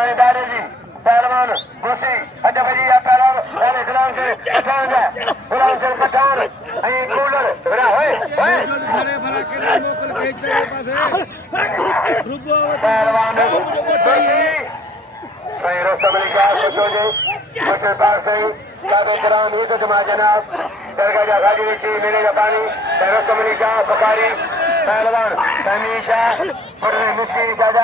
हमारे दादाजी पहलवान गुस्सी अच्छा भाई आप पहलवान अरे गुलाम से पठान है गुलाम से पठान ये कूलर बड़ा होए होए घरे भरा के नाम मोकल भेज दे पासे रुको पहलवान गुस्सी सही रोस्टम अली का सोचो मुझे पास सही कादे कराम ये तो जमा जनाब दरगाह गाजी की मिले का पानी रोस्टम अली का बुखारी पहलवान समीशा बड़े मुफ्ती दादा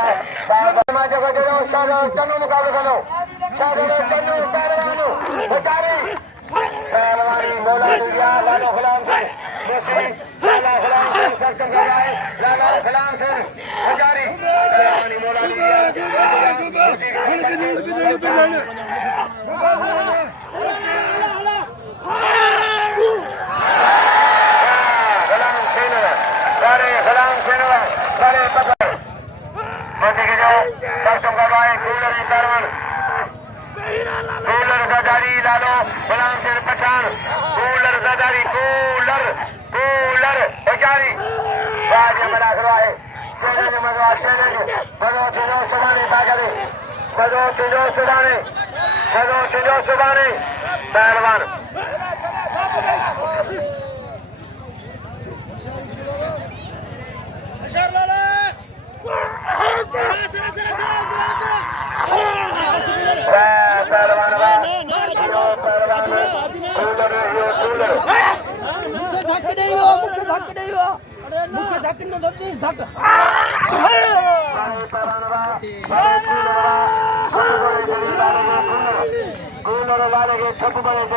साहब जगह जगह शादा तनु मुकाबला करो शादा तनु पहलवानों बुखारी पहलवानी मौला दुनिया लालो गुलाम सिंह मुफ्ती लाला गुलाम सिंह सरचम कर रहा है लाला गुलाम सिंह बुखारी पहलवानी मौला दुनिया गुलाम सिंह बड़े पकड़ मोदी के जो सरचम कर रहा है कूलर पहलवान कूलर गदारी लालो गुलाम सिंह पठान कूलर गदारी कूलर कूलर बेचारी बाज मना करो है चैलेंज मगवा चैलेंज बदो चलो सुधाने बागले बदो चलो सुधाने पहलवान कूलर वाले के छप बड़े